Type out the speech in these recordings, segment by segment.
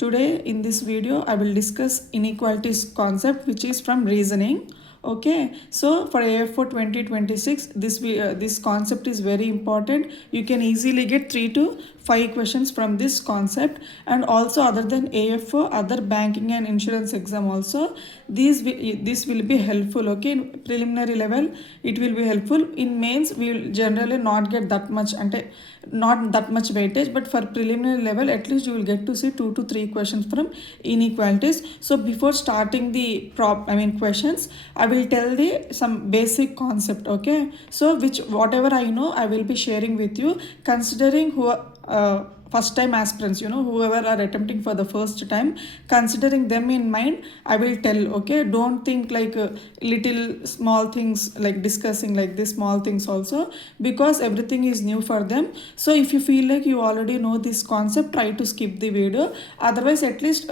Today in this video I will discuss inequalities concept which is from reasoning. Okay, so for AFO 2026 this concept is very important. You can easily get 3 to 5 questions from this concept, and also other than AFO, other banking and insurance exam also this will be helpful. Okay, in preliminary level it will be helpful. In mains we will generally not get that much not that much weightage, but for preliminary level at least you will get to see 2 to 3 questions from inequalities. So before starting the questions, I will tell the some basic concept. Okay, so which whatever I know I will be sharing with you, considering who first time aspirants, whoever are attempting for the first time, considering them in mind I will tell. Okay, don't think like little small things, like discussing like this small things also, because everything is new for them. So if you feel like you already know this concept, try to skip the video. Otherwise at least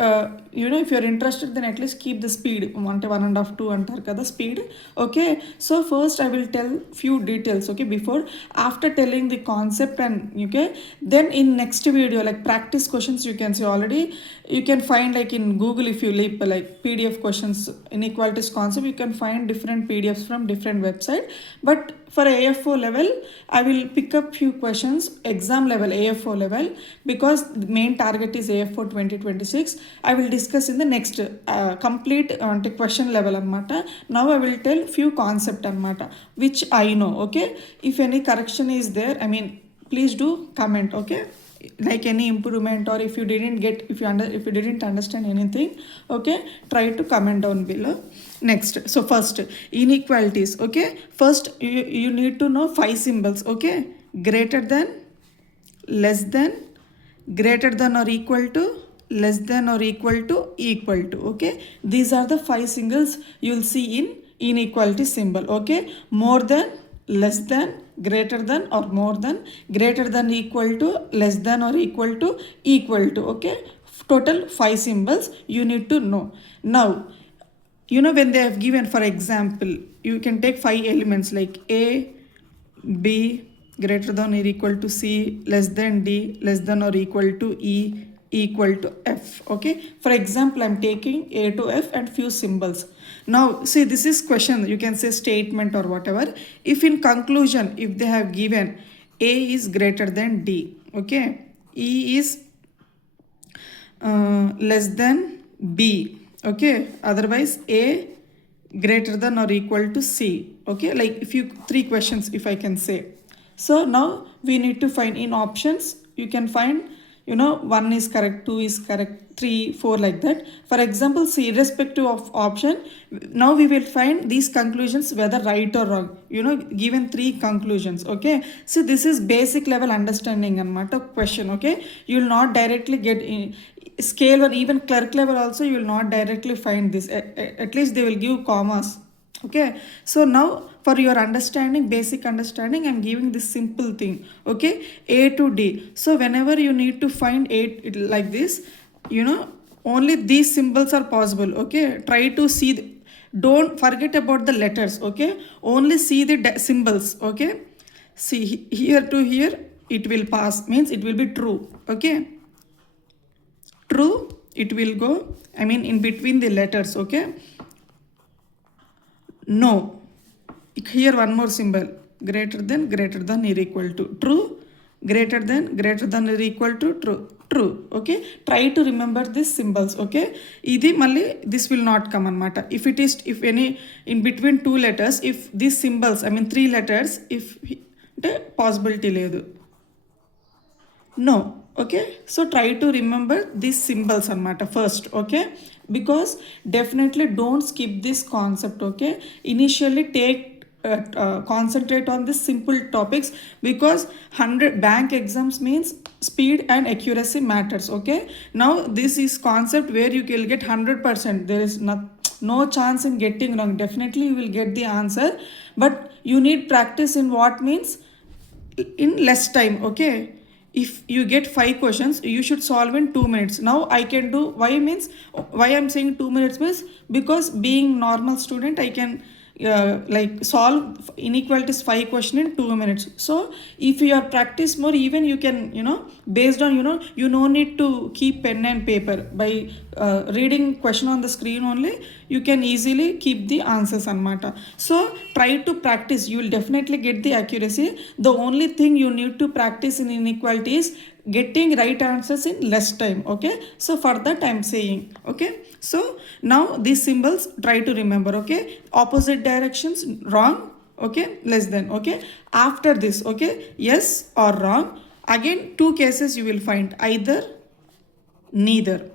if you're interested, then at least keep the speed 1.5 2 antar kada speed. Okay, so first I will tell few details. Okay, before after telling the concept, and okay, then in next video like practice questions you can see already. You can find like in Google, if you leap like PDF questions inequalities concept, you can find different PDFs from different website. But for AFO level I will pick up few questions exam level, AFO level, because the main target is AFO 2026. I will discuss in the next complete question level anamata. Now I will tell few concept anamata which I know. Okay, if any correction is there, please do comment. Okay, like any improvement, or if you didn't understand anything, okay, try to comment down below. Next, so first inequalities. Okay, first you need to know 5 symbols. Okay, greater than, less than, greater than or equal to, less than or equal to, equal to. Okay, these are the 5 symbols you will see in inequality symbol. Okay, more than, less than, greater than or more than, greater than equal to, less than or equal to, equal to. Okay, total 5 symbols you need to know. Now when they have given, for example, you can take 5 elements like A, B, greater than or equal to C, less than D, less than or equal to E, equal to F. Okay, for example I'm taking A to F and few symbols. Now see, this is question, you can say statement or whatever. If in conclusion, if they have given A is greater than D, okay, E is less than B, okay, otherwise A greater than or equal to C. Okay, like if you 3 questions if I can say. So now we need to find in options. You can find 1 is correct, 2 is correct, 3 4 like that. For example, see, irrespective of option, now we will find these conclusions whether right or wrong, given 3 conclusions. Okay, so this is basic level understanding and matter question. Okay, you will not directly get in scale, or even clerk level also you will not directly find this. At least they will give commas. Okay, so now for your understanding, basic understanding, I'm giving this simple thing. Okay, A to D. So whenever you need to find A like this, only these symbols are possible. Okay, try to see don't forget about the letters. Okay, only see the symbols. Okay, see here to here it will pass, means it will be true. Okay, true, it will go in between the letters. Okay, no, here one more symbol, greater than or equal to, true, greater than or equal to, true. Okay, try to remember these symbols. Okay, idi malli this will not come anamata. If any in between 2 letters, if these symbols 3 letters, if the possibility ledu, no. Okay, so try to remember these symbols anamata first. Okay, because definitely don't skip this concept. Okay, initially take concentrate on this simple topics, because 100 bank exams means speed and accuracy matters. Okay, now this is concept where you will get 100%. There is no chance in getting wrong. Definitely you will get the answer, but you need practice in what means in less time. Okay, if you get 5 questions, you should solve in 2 minutes. Now I can do, why I'm saying 2 minutes means, because being normal student I can like solve inequalities 5 question in 2 minutes. So if you are practice more, even you can, based on, you no need to keep pen and paper. By reading question on the screen only, you can easily keep the answers anmata. So try to practice, you will definitely get the accuracy. The only thing you need to practice in inequality is getting right answers in less time. Okay, so for that I'm saying, okay, so now these symbols try to remember. Okay, opposite directions wrong, okay, less than, okay. After this, okay, yes or wrong, again two cases you will find, either, neither.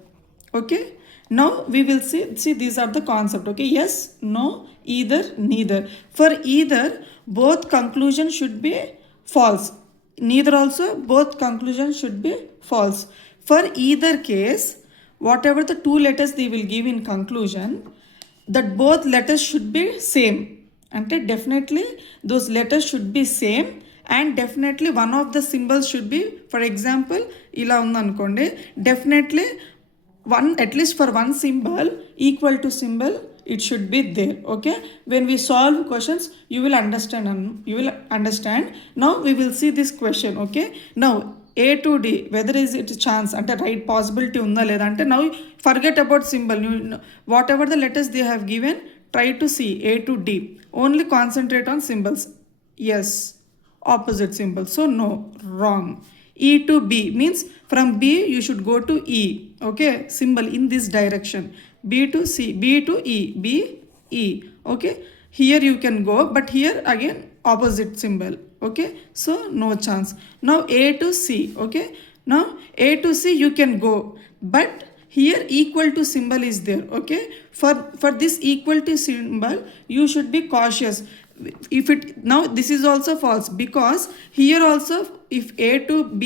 Okay, now we will see these are the concept. Okay, yes, no, either, neither. For either, both conclusions should be false. Neither also, both conclusions should be false. For either case, whatever the two letters they will give in conclusion, that both letters should be same. అంటే definitely those letters should be same, and definitely one of the symbols should be, for example, ఇలా ఉందనుకోండి, definitely one, at least for one symbol, equal to symbol, it should be there. Okay, when we solve questions, you will understand, now we will see this question. Okay, now a to d, whether is it chance అంటే right possibility ఉందా లేదా అంటే, now forget about symbol, whatever the letters they have given, try to see a to d, only concentrate on symbols. Yes, opposite symbol, so no, wrong. E to b means from b you should go to e. Okay, symbol in this direction, b to c, b to e, b, e. Okay, here you can go, but here again opposite symbol. Okay, so no chance. Now a to c. Okay, now a to c you can go, but here equal to symbol is there. Okay, for this equal to symbol you should be cautious. If it, now this is also false, because here also if a to b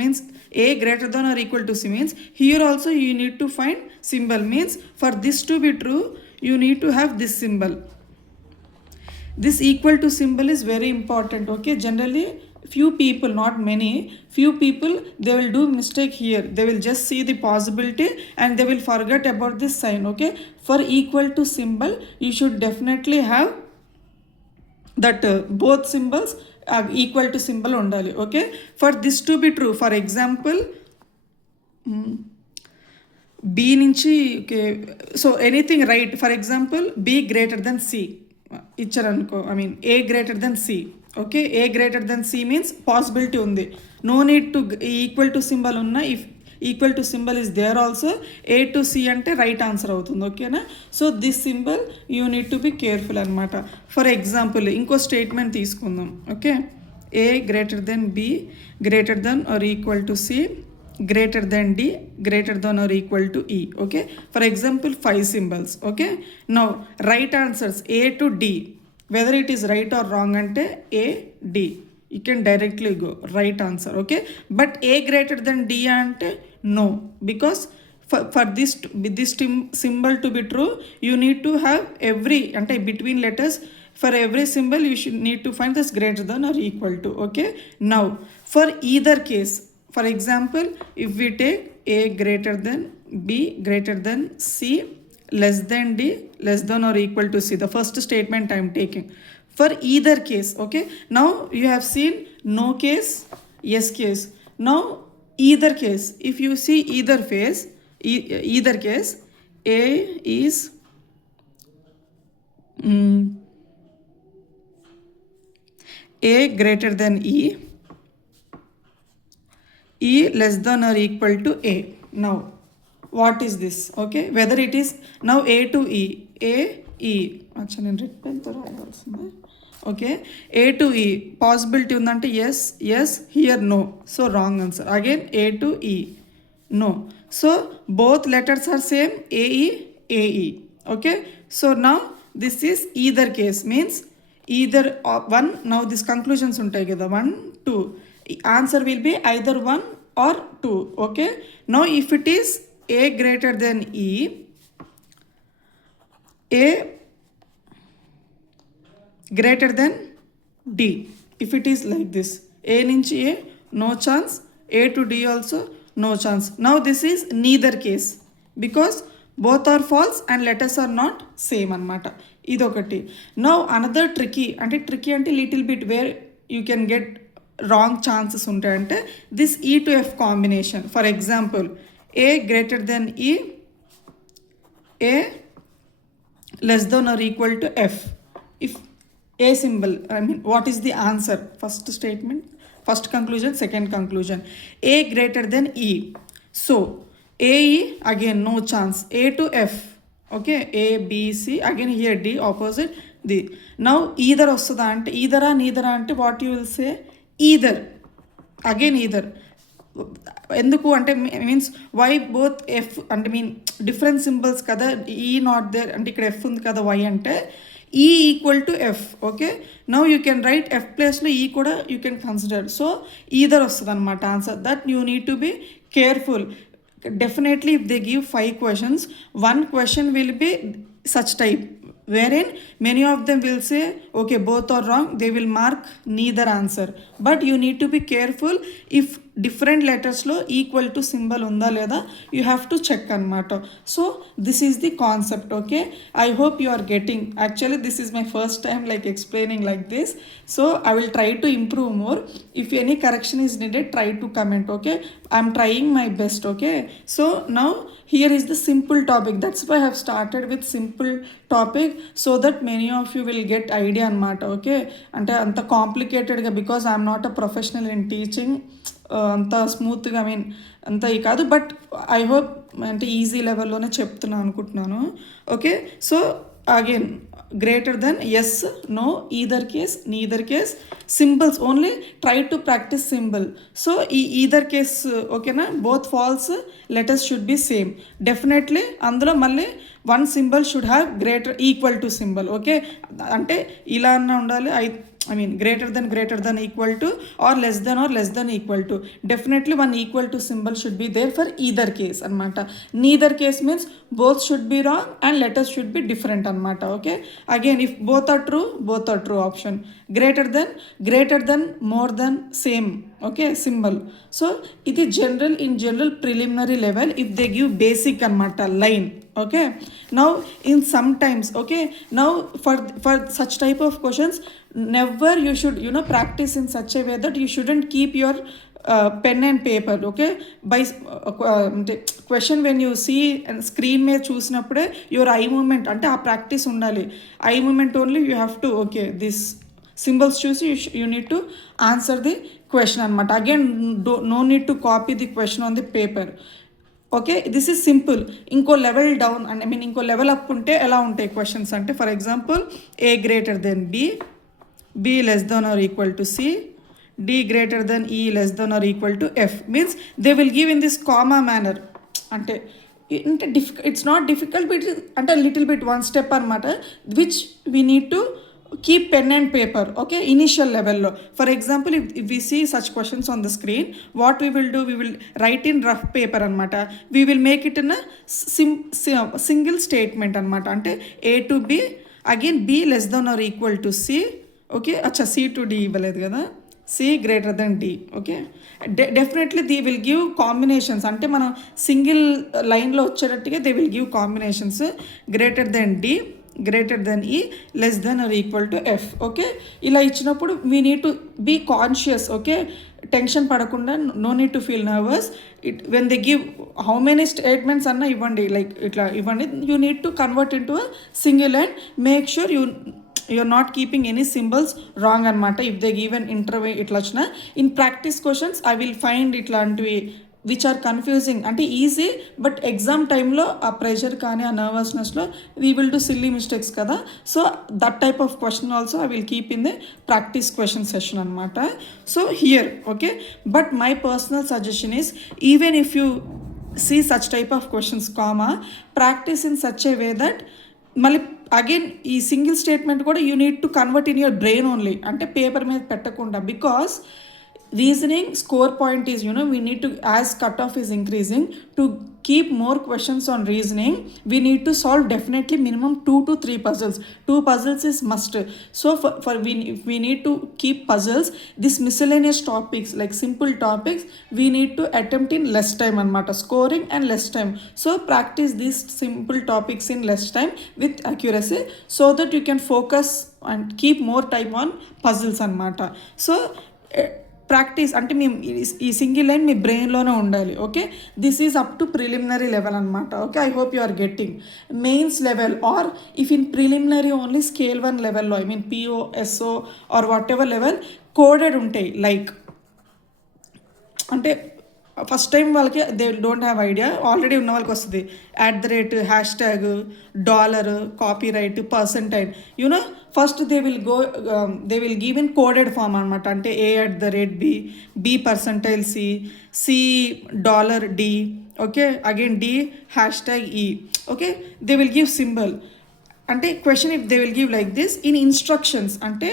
means a greater than or equal to c means, here also you need to find symbol, means for this to be true you need to have this symbol. This equal to symbol is very important. Okay, generally few people, not many, few people, they will do mistake here. They will just see the possibility and they will forget about this sign. Okay, for equal to symbol you should definitely have that both symbols are equal to symbol undali. Okay, for this to be true, for example, b నుంచి, okay, so anything right, for example b greater than c ఇచ్చారనుకో, I mean A greater than C. Okay, A greater than C means possibility ఉంది, no need to equal to symbol ఉన్న, if equal to symbol is there also, A to C అంటే right answer అవుతుంది. ఓకేనా, so this symbol you need to be careful అనమాట. For example ఇంకో statement తీసుకుందాం. Okay, A greater than B greater than or equal to C greater than d greater than or equal to e. Okay, for example 5 symbols. Okay, now right answers a to d, whether it is right or wrong ante a d, you can directly go right answer. Okay, but a greater than d ante no, because for this symbol to be true you need to have every ante between letters, for every symbol you should need to find this greater than or equal to. Okay, now for either case, for example if we take a greater than b greater than c less than d less than or equal to c, the first statement I am taking for either case. Okay, now you have seen no case, yes case. Now either case, if you see either phase, either case, a is a greater than e, e less than or equal to a. Now what is this? Okay, whether it is now a to e, a e, acha nenu red pen tho rayalsindi. Okay, a to e possibility undante yes, yes, here no, so wrong answer. Again a to e, no, so both letters are same, a e, a e. Okay, so now this is either case, means either one. Now this conclusions untai kada 1 2, answer will be either 1 or 2. Okay, now if it is a greater than e, a greater than d, if it is like this, a nunchi a no chance, a to d also no chance. Now this is neither case, because both are false and letters are not same అనమాట. ఇదొకటి. Now another tricky అంటే little bit where you can get wrong chances ఉంటాయంటే this E to F combination. For example A greater than E, A less than or equal to f. If a symbol, what is the answer? First statement, first conclusion, second conclusion. A greater than e. So a e, again no chance. A to f. Okay, a b c, again here d, opposite d. Now either vastada ante, either neither ante what you will say? Either. Again either. ఎందుకు అంటే means why both F అంటే different symbols కదా, ఈ not there అంటే ఇక్కడ F ఉంది కదా why అంటే ఈ equal to F. Okay, now you can write F ప్లేస్లో ఈ కూడా you can consider. So either వస్తుంది అనమాట answer. That you need to be careful. Definitely if they give 5 questions, one question will be such type wherein many of them will say okay both are wrong, they will mark neither answer. But you need to be careful, if different letters lo equal to symbol unda leda you have to check anamata. So this is the concept. Okay, I hope you are getting. Actually this is my first time like explaining like this, so I will try to improve more. If any correction is needed, try to comment. Okay, I'm trying my best. Okay, so now here is the simple topic. That's why I have started with simple topic so that many of you will get idea anamata. Okay, ante anta complicated ga, because I'm not a professional in teaching, అంత స్మూత్గా అంత ఈ కాదు. But I hope అంటే easy లెవెల్లోనే చెప్తున్నాను అనుకుంటున్నాను. Okay, so again greater than S, no, either case, neither case, symbols only try to practice symbol. So ఈ ఈదర్ కేస్ ఓకేనా, both false letters should be same. Definitely అందులో మళ్ళీ one symbol should have greater equal to symbol. Okay, అంటే ఇలా అన్న ఉండాలి. greater than equal to, or less than equal to. Definitely one equal to symbol should be there for either case anamata. Neither case means both should be wrong and letters should be different anamata. Okay, again if both are true option. Greater than, more than, same. Okay, symbol. So it is general preliminary level if they give basic anamata line. Okay, now in sometimes, okay, now for such type of questions never you should practice in such a way that you shouldn't keep your pen and paper. Okay, by question when you see and screen మీద చూసినప్పుడే your eye movement అంటే ఆ practice ఉండాలి. eye movement only you have to, okay, this symbols చూసి you need to answer the question అనమాట. again no need to copy the question on the paper. Okay, this is simple. ఇంకో level down అంటే ఇంకో level up ఉంటే ఎలా ఉంటాయి questions అంటే, for example A greater than B, B less than or equal to C, D greater than E less than or equal to F. Means they will give in this comma manner. అంటే it's not difficult bit అంటే little bit one step అనమాట, which we need to keep pen and paper. Okay, initial level lo. For example if we see such questions on the screen, what we will do, we will write in rough paper anamata. We will make it in a single statement anamata. Ante a to b, again b less than or equal to c. Okay, acha c to d ఇవ్వలేదు కదా, c greater than d. Okay, definitely they will give combinations. అంటే మనం single లైన్లో వచ్చేటట్టుగా they will give combinations. Greater than d, greater than e, less than or equal to f. Okay, ఇలా ఇచ్చినప్పుడు we need to be conscious. Okay, tension పడకుండా, no need to feel nervous. When they give how many statements అన్నా ఇవ్వండి, like ఇట్లా ఇవ్వండి, you need to convert in to a single and make sure you're not keeping any symbols wrong అనమాట. If they give an interview ఇట్లా వచ్చిన in practice questions I will find ఇట్లాంటివి which are confusing. అంటే easy, but exam టైంలో ఆ pressure కానీ ఆ నర్వస్నెస్లో we will do silly mistakes కదా. So that type of question also I will keep in the practice question session అనమాట. So here okay, but my personal suggestion is, even if you see such type of questions comma, practice in such a way that మళ్ళీ again ఈ single statement కూడా you need to convert in your brain only, అంటే paper మీద పెట్టకుండా. Because reasoning score point is, we need to, as cutoff is increasing, to keep more questions on reasoning, we need to solve definitely minimum 2 to 3 puzzles. 2 puzzles is must. So we need to keep puzzles, this miscellaneous topics like simple topics, we need to attempt in less time anamata, scoring and less time. So practice these simple topics in less time with accuracy, so that you can focus and keep more time on puzzles anamata. So practice అంటే మేము ఈ single line మీ బ్రెయిన్లోనే ఉండాలి. Okay, this is up to preliminary level అనమాట. Okay, I hope you are getting. Mains level or if in preliminary only scale 1 లెవెల్లో, I mean PO SO or whatever level coded ఉంటాయి. Like అంటే first time వాళ్ళకి they don't have idea, already ఉన్న వాళ్ళకి వస్తుంది @ hashtag dollar copyright percentile. You know first they will give in coded form అనమాట. అంటే A@B, B% C $D, okay, again D #E. Okay, they will give symbol. అంటే question if they will give like this in instructions, అంటే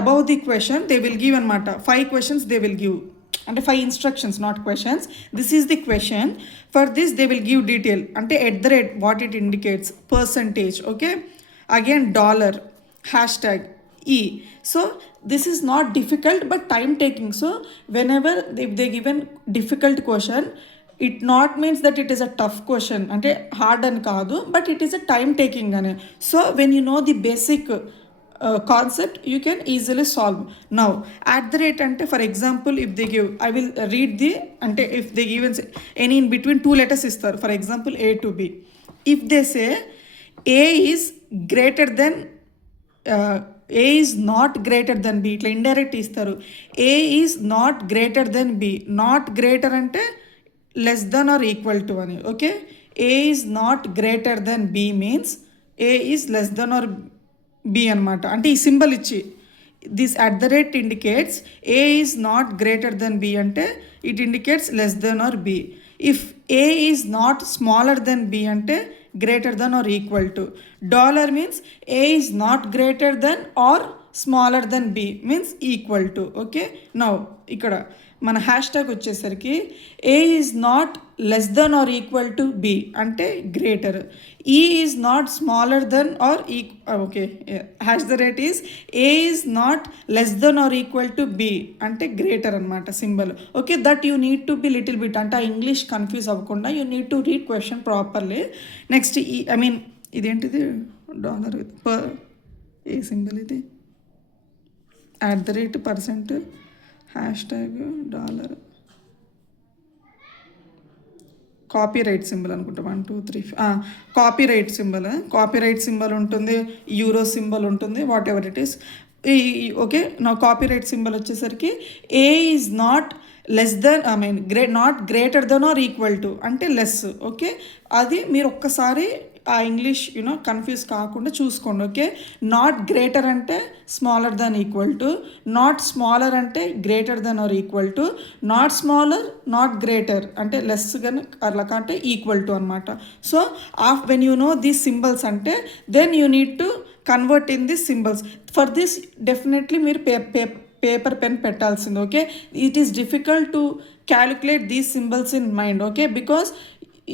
above the question they will give అనమాట. 5 questions they will give, అంటే 5 instructions, not questions. This is the question. For this they will give detail, అంటే @ what it indicates, percentage, okay, again dollar, #E. So this is not difficult but time taking. So whenever if they given difficult question, it not means that it is a tough question, అంటే hard అని కాదు, but it is a time taking అని. So when you know the basic concept, you can easily solve. Now @ అంటే for example if they give, I will read the, అంటే if they give any in between 2 letters ఇస్తారు, for example A to B. If they say A is greater than A is not greater than B, ఇట్లా indirect ఇస్తారు. A is not greater than B, not greater అంటే less than or equal to అని. Okay, A is not greater than B means A is less than or B అనమాట. అంటే ఈ symbol ఇచ్చి this @ indicates A is not greater than B, అంటే it indicates less than or B. If A is not smaller than B అంటే greater than or equal to. Dollar means A is not greater than or smaller than B means equal to. Okay, now ఇక్కడ మన hashtag వచ్చేసరికి A is not less than or equal to B అంటే greater. E is not smaller than or okay, #, is A is not less than or equal to B అంటే greater అనమాట symbol. Okay, that you need to be little bit, అంటే English confuse అవ్వకుండా you need to read question properly. Next I mean ఇదేంటిది dollar ఏ symbol ఇది, @ percent $, copyright symbol అనుకుంటా, 1 2 3 copyright symbol ఉంటుంది, euro symbol ఉంటుంది, whatever it is. Okay, నా copyright symbol వచ్చేసరికి A is not less than, I mean not greater than or equal to అంటే less. Okay, అది మీరు ఒక్కసారి ఆ ఇంగ్లీష్ కన్ఫ్యూజ్ కాకుండా చూసుకోండి. ఓకే, నాట్ గ్రేటర్ అంటే smaller than equal to, not smaller అంటే greater than or equal to, not smaller not greater అంటే లెస్ కానీ అట్లా అంటే ఈక్వల్ టు అనమాట. So when you know these symbols అంటే then you need to convert in this symbols. For this definitely మీరు paper pen పెట్టాల్సింది. Okay, it is difficult to calculate these symbols in mind. Okay, because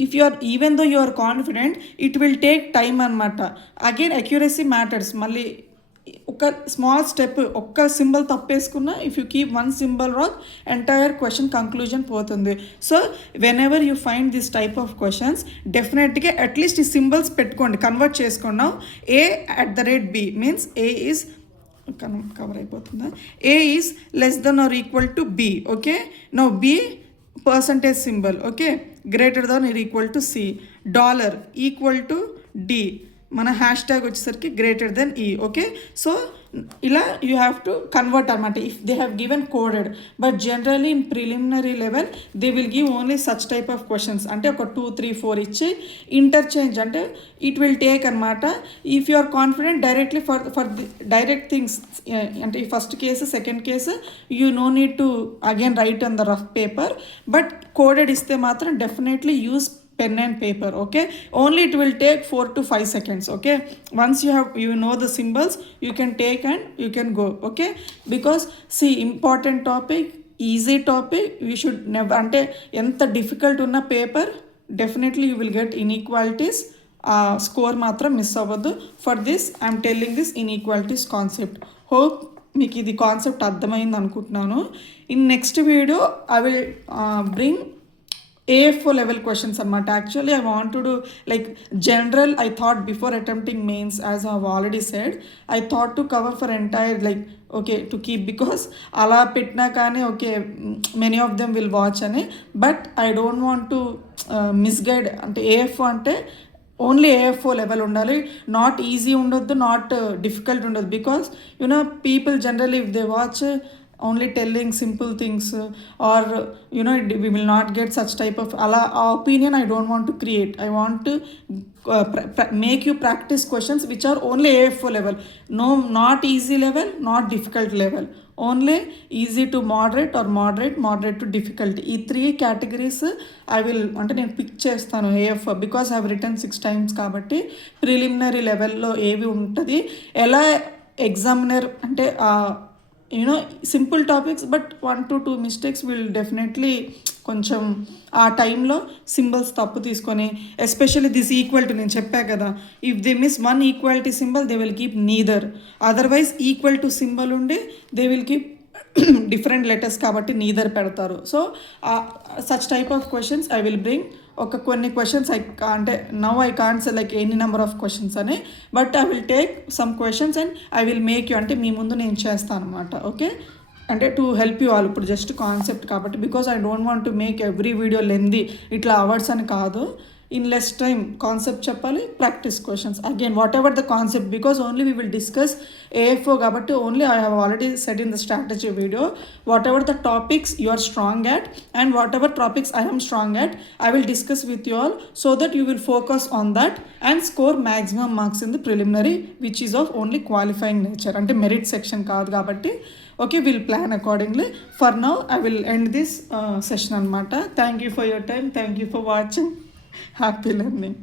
if you are, even though you are confident, it will take time అనమాట. Again accuracy matters. మళ్ళీ ఒక small step, ఒక్క symbol తప్పేసుకున్నా, if you keep 1 symbol రాంగ్, entire question conclusion పోతుంది. So whenever you find this type of questions, డెఫినెట్గా at least ఈ symbols పెట్టుకోండి, కన్వర్ట్ చేసుకున్నాం. A@B means A is cover అయిపోతుందా, A is less than or equal to B. Okay, now B percentage symbol. Okay, greater than or equal to C. Dollar equal to D. మన #, వచ్చేసరికి greater than E. Okay, so ఇలా you have to convert అనమాట if they have given coded. But generally in preliminary level they will give only such type of questions, అంటే ఒక 2 3 4 ఇచ్చి interchange, అంటే it will take అనమాట. If you are confident directly for the direct things, అంటే ఈ first case second case you no need to again write on the rough paper. But coded ఇస్తే మాత్రం definitely use pen and paper. Okay, only it will take 4 to 5 seconds. Okay, once you know the symbols, you can take and you can go. Okay, because see, important topic, easy topic. You should never అంటే ఎంత difficult ఉన్న paper definitely you will get inequalities. Score మాత్రం miss అవ్వద్దు. For this I'm telling this inequalities concept. Hope మీకు ఇది concept అర్థమైంది అనుకుంటున్నాను. In next video I will bring AFO level questions అనమాట. Actually I want to do like general. I thought before attempting mains, as I have already said, I thought to cover for entire like okay to keep, because అలా పెట్టినా కానీ okay many of them will watch అని. But I don't want to misguide. అంటే AFO అంటే only AFO level ఉండాలి, not easy ఉండొద్దు, not difficult ఉండొద్దు. Because you know people generally if they watch only telling simple things, or we will not get such type of opinion. I don't want to create. I want to make you practice questions which are only AFO level. No, not easy level, not difficult level, only easy to moderate or moderate to difficult. ఈ 3 categories I will అంటే నేను pick చేస్తాను AFO, because I have return 6 times కాబట్టి preliminary లెవెల్లో ఏవి ఉంటుంది, ఎలా examiner అంటే simple topics but 1 to 2 mistakes will definitely కొంచెం ఆ టైంలో సింబల్స్ తప్పు తీసుకొని, ఎస్పెషల్లీ దిస్ ఈక్వల్ టు నేను చెప్పా కదా, if they miss 1 equality symbol they will keep neither. Otherwise equal to symbol ఉండి they will keep different letters కాబట్టి నీదర్ పెడతారు. So such type of questions I will bring. కొన్ని questions అంటే now I can't say like any number of questions అని, but I will take some questions and I will make you, అంటే మీ ముందు నేను చేస్తాను అనమాట. ఓకే, అంటే టు హెల్ప్ యూ ఆల్. ఇప్పుడు జస్ట్ కాన్సెప్ట్ కాబట్టి, because I don't want to make every video lengthy ఇట్లా అవర్స్ అని కాదు. ఇన్ లెస్ టైమ్ కాన్సెప్ట్ చెప్పాలి, practice questions again whatever the concept, because only we will discuss AFO కాబట్టి only I have already said in the strategy video whatever the topics you are strong at and whatever topics I am strong at, I will discuss with you all so that you will focus on that and score maximum marks in the preliminary, which is of only qualifying nature, అంటే merit section కాదు కాబట్టి. Okay, will plan accordingly. For now I will end this session అనమాట. Thank you for your time, thank you for watching. Happy learning.